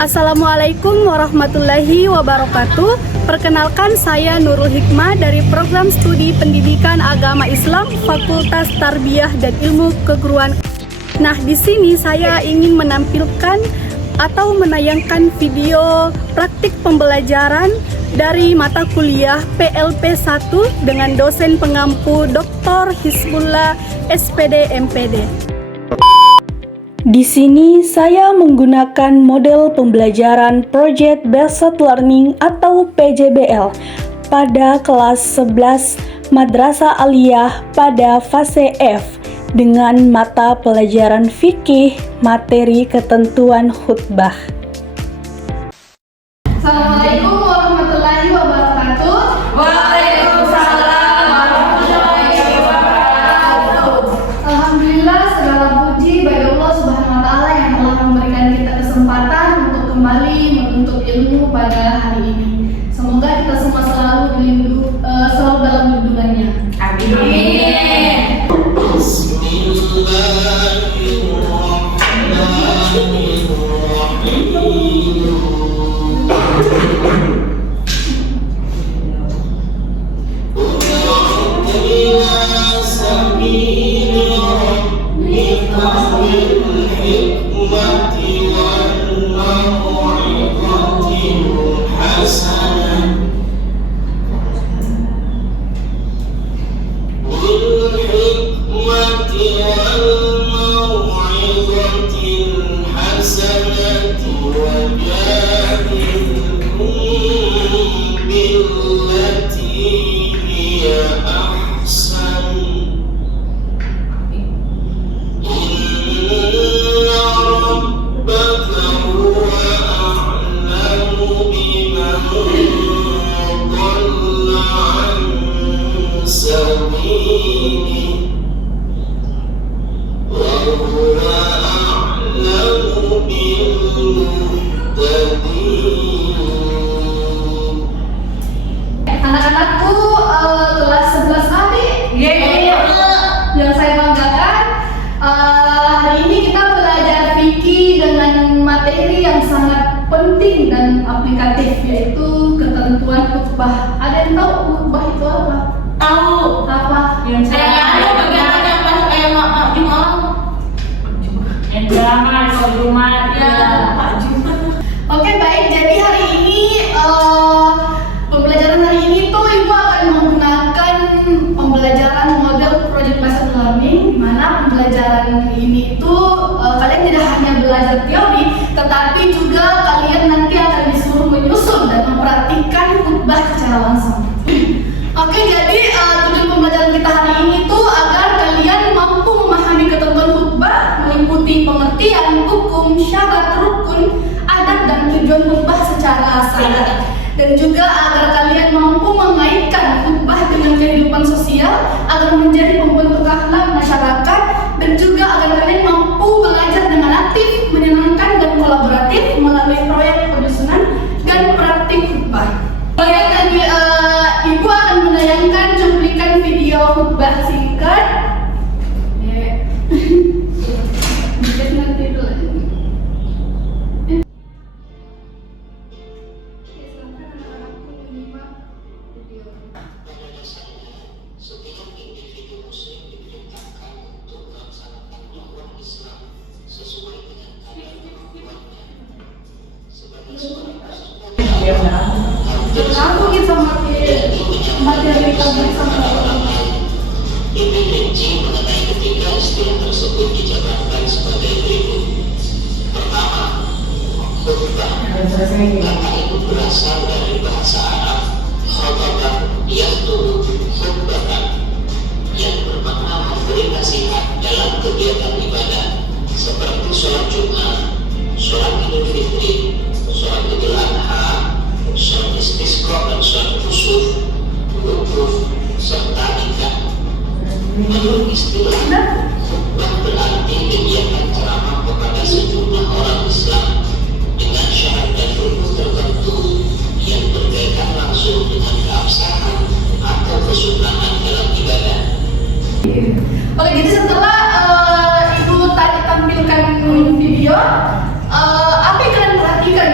Assalamualaikum warahmatullahi wabarakatuh. Perkenalkan, saya Nurul Hikmah dari Program Studi Pendidikan Agama Islam Fakultas Tarbiyah dan Ilmu Keguruan. Nah, di sini saya ingin menampilkan atau menayangkan video praktik pembelajaran dari mata kuliah PLP 1 dengan dosen pengampu Dr. Hizbullah SPD MPD. Di sini saya menggunakan model pembelajaran Project Based Learning atau PJBL pada kelas 11 Madrasah Aliyah pada fase F dengan mata pelajaran fikih materi ketentuan khutbah. Assalamualaikum warahmatullahi wabarakatuh. Waalaikumsalam warahmatullahi wabarakatuh. Alhamdulillah, segala puji bagi Allah Subhanahu wa taala yang telah memberikan kita kesempatan untuk kembali menuntut ilmu pada hari ini. Semoga kita semua selalu dalam lindungannya. Amin. Anak-anakku kelas 11A nih. Yang saya banggakan, hari ini kita belajar fikih dengan materi yang sangat penting dan aplikatif, yaitu ketentuan khutbah. Ada yang tahu khutbah itu apa? Tahu Apa? yang saya ada bagaimana pas kayak Jumat. Yang drama kalau Jumat ya. Oke, baik. Jadi hari ini pembelajaran hari ini tuh Ibu akan menggunakan pembelajaran model Project Based Learning, di mana pembelajaran ini tuh kalian tidak hanya belajar teori, tetapi juga kalian nanti akan disuruh menyusun dan mempraktikkan khutbah secara langsung. Oke, jadi tujuan pembelajaran kita hari ini tuh agar kalian mampu memahami ketentuan khutbah, mengikuti pengertian hukum, syarat, rukun, adat dan tujuan khutbah secara sadar, dan juga agar kalian mampu mengaitkan khutbah dengan kehidupan sosial agar menjadi pembentuk akhlak masyarakat, dan juga agar kalian mampu belajar dengan aktif, menyenangkan dan kolaboratif melalui proyek penyusunan dan praktik khutbah. Baik, tadi Ibu akan menayangkan cuplikan video khutbah singkat. Nanti dulu. Setiap individu muslim diperintahkan untuk melaksanakan dakwah Islam sesuai dengan kadar kemampuannya. Sebagai seorang Aku gitu materi kamu sama lebih rinci mengenai ketiga istilah tersebut dijabarkan sebagai berikut. Pertama, khutbah. Kata itu berasal dari bahasa Arab khutbah yaitu khutbah yang bermakna memberi nasihat dalam kegiatan ibadah seperti sholat Jumat, sholat Idul Fitri, sholat Idul Adha, sholat istisqa dan sholat khusuf, wukuf, serta nikah. Menurut istilah, khutbah berarti kegiatan ceramah kepada sejumlah orang Islam dengan syarat dan rukun tertentu yang berkaitan langsung dengan keabsahan atau kesunahan dalam ibadah. Oke, jadi setelah Ibu tadi tampilkan video, apa yang kalian perhatikan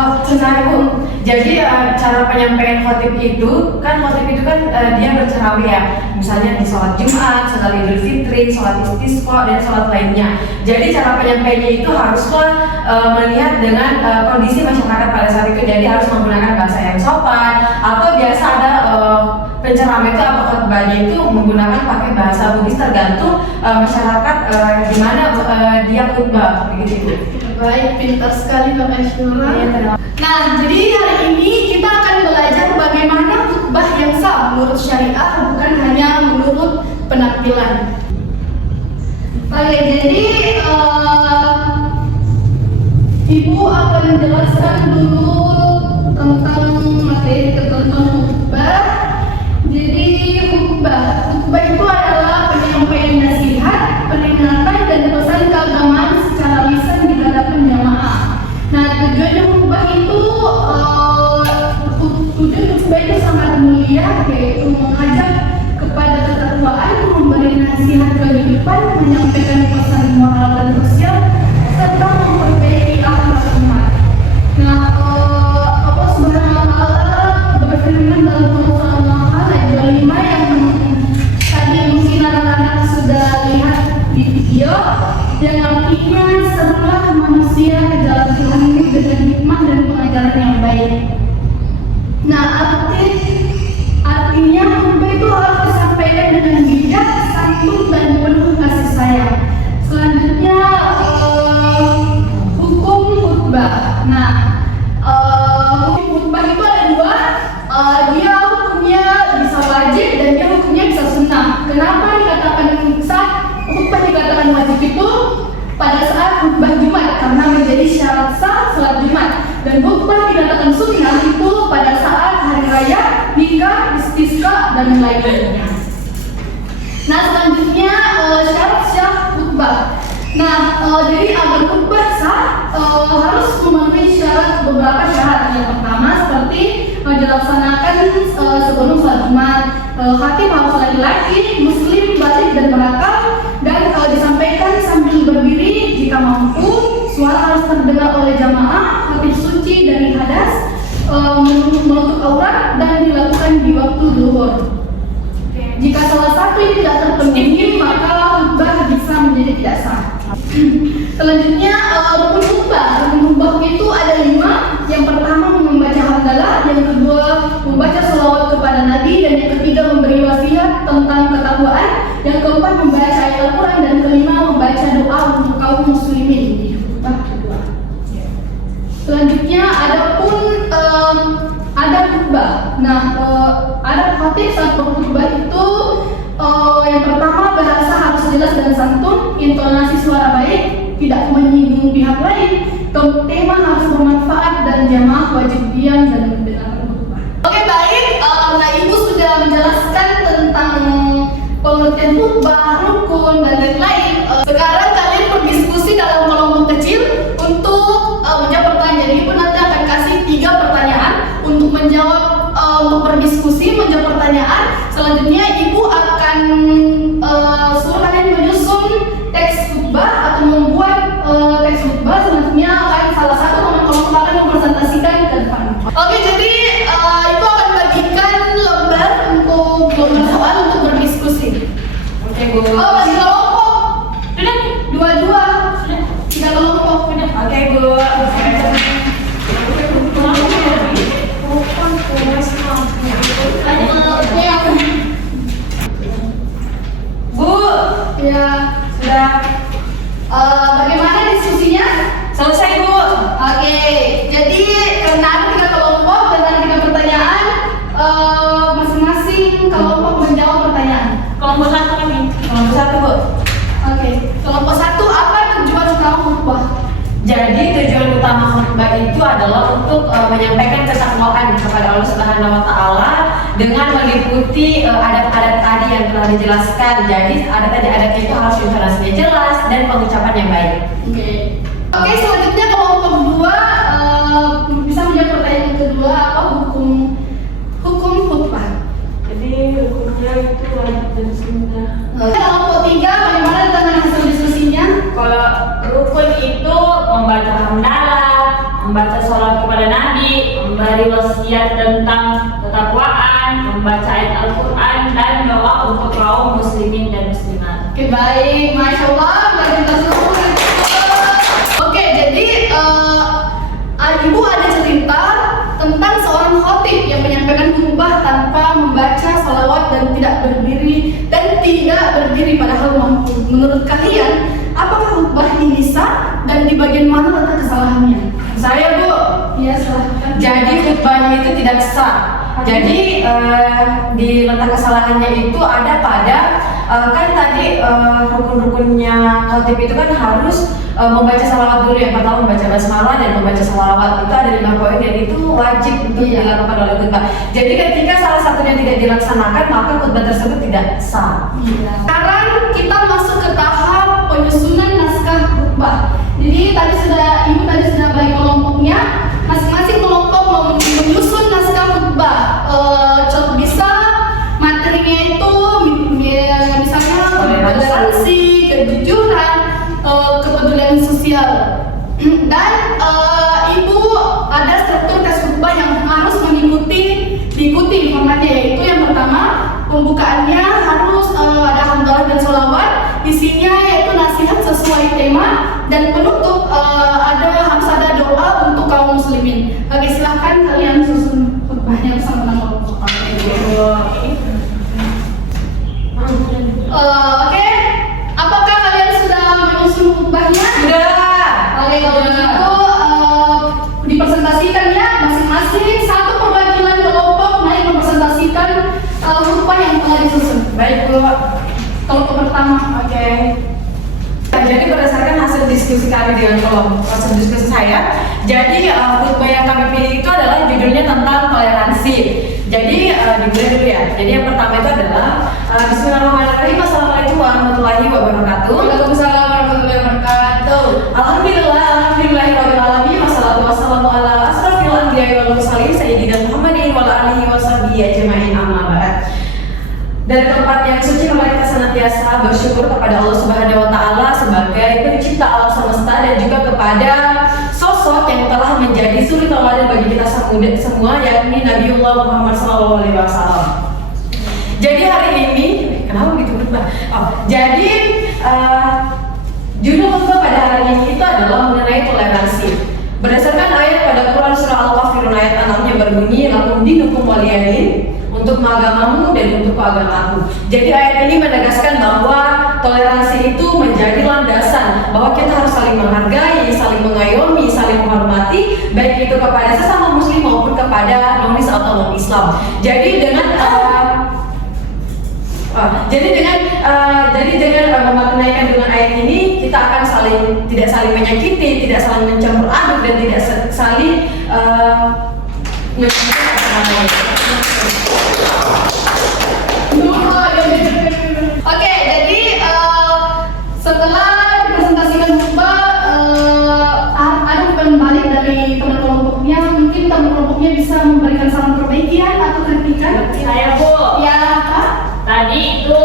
Oh, sebenarnya Bu. Jadi cara penyampaian khotib itu kan dia berceramah ya. Misalnya di sholat Jumat, sholat Idul Fitri, sholat Istisqa dan sholat lainnya. Jadi cara penyampaiannya itu haruslah melihat dengan kondisi masyarakat pada saat itu. Jadi harus menggunakan bahasa yang sopan atau biasa ada penceramah itu atau khotbahnya itu menggunakan pakai bahasa Bugis tergantung masyarakat di mana dia khutbah begitu. Baik, pintar sekali Bapak Syura. Nah, jadi hari ini kita akan belajar bagaimana khutbah yang sah menurut syariah, bukan hanya menurut penampilan. Oke, jadi Ibu akan menjelaskan dulu tentang materi tentang khutbah. Jadi khutbah itu adalah penyampaian nasihat, peringatan dan pesan keagamaan secara lisan di hadapan jamaah. Nah, tujuan khutbah itu sangat mulia, yaitu mengajak kepada ketakwaan, memberi nasihat kehidupan, menyampaikan pesan moral dan sosial, serta memperbaiki akhlak umat. Nah, Allah Subhanahu wa Ta'ala berfirman dalam Al-Qur'an ayat 25 yang tadi mungkin anak-anak sudah lihat di video, yang artinya serulah manusia ke jalan Tuhan dengan hikmah dan pengajaran yang baik. Nah, artinya khutbah itu harus disampaikan dengan bijak, santun dan penuh kasih sayang. Selanjutnya hukum khutbah. Nah, khutbah itu ada dua. Dia hukumnya bisa wajib dan dia hukumnya bisa sunnah. Kenapa dikatakan khutbah dikatakan wajib itu pada saat khutbah Jumat karena menjadi syarat sah salat Jumat, dan khutbah dikatakan sunnah itu pada saat hari raya, nikah, istisqa dan lainnya. Nah, selanjutnya syarat sah khutbah. Nah, jadi agar khutbah sah harus memenuhi beberapa syarat. Yang pertama seperti dilaksanakan sebelum salat Jumat, khatib harus laki-laki, muslim, baligh dan berakal, dan disampaikan sambil berdiri jika mampu. Suara harus terdengar oleh jamaah, khatib suci dari hadas, menutup aurat dan dilakukan di waktu zuhur. Jika salah satu ini tidak terpenuhi, maka khutbah bisa menjadi tidak sah. Selanjutnya rukun khutbah. Rukun khutbah itu ada 5. Yang pertama membaca hamdalah, yang kedua membaca sholawat kepada Nabi, dan yang ketiga memberi wasiat tentang ketakwaan, yang keempat membaca ayat Al-Quran, dan kelima membaca doa untuk kaum muslimin di khutbah kedua. Selanjutnya ada khutbah. Nah, ada khatib saat berkhutbah itu yang pertama bahasa harus jelas dan santun, intonasi suara baik, tidak menyinggung pihak lain, tema harus bermanfaat, dan jamaah wajib diam dan mendengarkan khutbah. Oke, baik, karena Ibu sudah menjelaskan tentang pengertian khutbah, rukun dan lain-lain, sekarang kalian berdiskusi dalam kelompok kecil untuk menjawab pertanyaan. Jadi Ibu nanti akan kasih 3 pertanyaan untuk menjawab, untuk berdiskusi, menjawab pertanyaan. Selanjutnya Ibu akan suruh kalian menyusun teks khutbah atau membuat teks khutbah. Selanjutnya akan salah satu teman kelompok akan mempresentasikan ke depan. Oke, jadi Ibu akan bagikan lembar untuk lembar soal untuk berdiskusi. Oke, Bu. Oh, bagi kelompok. Sudah. 2-2. 3 kelompok. Oke, Bu. Bu, Ya, sudah bagaimana diskusinya? selesai, Bu. Oke, jadi karena ada 3 kelompok dan ada 3 pertanyaan, masing-masing kelompok menjawab pertanyaan. Kelompok satu kami. Kelompok 1, Bu. Oke, kelompok 1 apa tujuan utama khutbah? Jadi tujuan utama khutbah itu adalah untuk menyampaikan ketakwaan kepada Allah Subhanahu wa Ta'ala dengan meliputi adat-adat tadi yang telah dijelaskan. Jadi adat-adat itu harus intonasinya jelas dan pengucapan yang baik. Oke, selanjutnya kelompok 2 bisa menjawab pertanyaan kedua, apa hukum khutbah? Jadi hukumnya itu wajib dan sunnah. Kelompok 3 bagaimana dengan hasil diskusinya? Kalau rukun itu membaca hamdalah, membaca sholat kepada Nabi, memberi wasiat tentang ketakwaan, membaca ayat Al-Quran, dan doa untuk kaum muslimin dan muslimat. Oke, baik, Masya Allah, Mbak Cinta Suruh. Oke, jadi Ibu ada cerita tentang seorang khotib yang menyampaikan khutbah tanpa membaca salawat dan tidak berdiri padahal mampu. Menurut kalian, apakah khutbah ini sah dan di bagian mana letak kesalahannya? Saya, Bu. Ya, silahkan. Jadi khutbahnya itu tidak sah. Jadi di letak kesalahannya itu ada pada kan tadi rukun-rukunnya khotib itu kan harus membaca salawat dulu. Yang pertama membaca basmalah dan membaca salawat, itu ada 5 poin dan itu wajib untuk dilakukan oleh khutbah. Jadi ketika salah satunya tidak dilaksanakan maka khutbah tersebut tidak sah. Sekarang kita masuk ke tahap penyusunan naskah khutbah. Jadi Ibu tadi sudah bagi kelompoknya. Masing-masing kelompok mau menyusun naskah khutbah. Bisa materinya itu misalnya toleransi, kejujuran, kepedulian sosial. Dan Ibu ada struktur tes khutbah yang harus diikuti formatnya, yaitu yang pertama pembukaannya harus ada hamdalah dan sholawat, isinya yaitu nasihat sesuai tema, dan penutup harus ada doa untuk kaum muslimin. Oke, silahkan kalian susun khutbahnya bersama-sama. Oke, apakah kalian sudah menyusun khutbahnya? Sudah. Oke, kalau begitu dipresentasikan ya, masing-masing satu perwakilan kelompok naik mempresentasikan khutbah yang telah disusun. Baik, Bu. Kelompok pertama, oke. Jadi berdasarkan hasil diskusi kami dengan kelompok hasil diskusi saya, jadi khutbah yang kami pilih itu adalah judulnya tentang toleransi. Jadi dimulai dulu ya. Jadi yang pertama itu adalah Bismillahirrahmanirrahim. Assalamualaikum warahmatullahi wabarakatuh. Waalaikumsalam warahmatullahi wabarakatuh. Alhamdulillahirabbil alamin. Wassalatu wassalamu ala asrofil anbiya'i wal mursalin sayyidina Muhammadin wa ala alihi washabihi ajmain, amma ba'd. Dari tempat yang suci mari kita senantiasa bersyukur kepada Allah Subhanahu wa taala sebagai pencipta alam semesta, dan juga kepada sosok yang telah menjadi suri tauladan bagi kita semua, yakni Nabiullah Muhammad SAW. Jadi hari ini kenapa begitu berubah? Jadi judul khutbah pada hari ini itu adalah mengenai toleransi. Berdasarkan ayat pada Quran surah Al-Kafirun ayat 6 yang berbunyi lakum dinukum waliyadin, untuk agamamu dan untuk agamaku. Jadi ayat ini menegaskan bahwa toleransi itu menjadi landasan bahwa kita harus saling menghargai, saling mengayomi, saling menghormati, baik itu kepada sesama muslim maupun kepada non-Islam atau non-Islam. Jadi dengan memaknaikan dengan ayat ini, kita akan tidak saling menyakiti, tidak saling mencampur aduk, dan tidak saling Oke, jadi setelah dipresentasikan khutbah, ada bukan balik dari teman kelompoknya. Mungkin teman kelompoknya bisa memberikan saran perbaikan atau kritikan. Saya, Bu. Ya, Pak. Tadi itu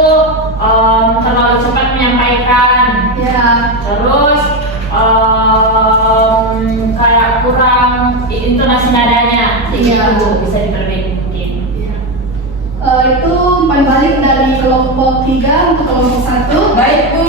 terlalu cepat menyampaikan. Ya. Terus kayak kurang intonasi nadanya. Jadi Iya. itu bisa diperbaiki mungkin. Itu umpan balik dari kelompok 3 untuk kelompok 1. baik, Bu.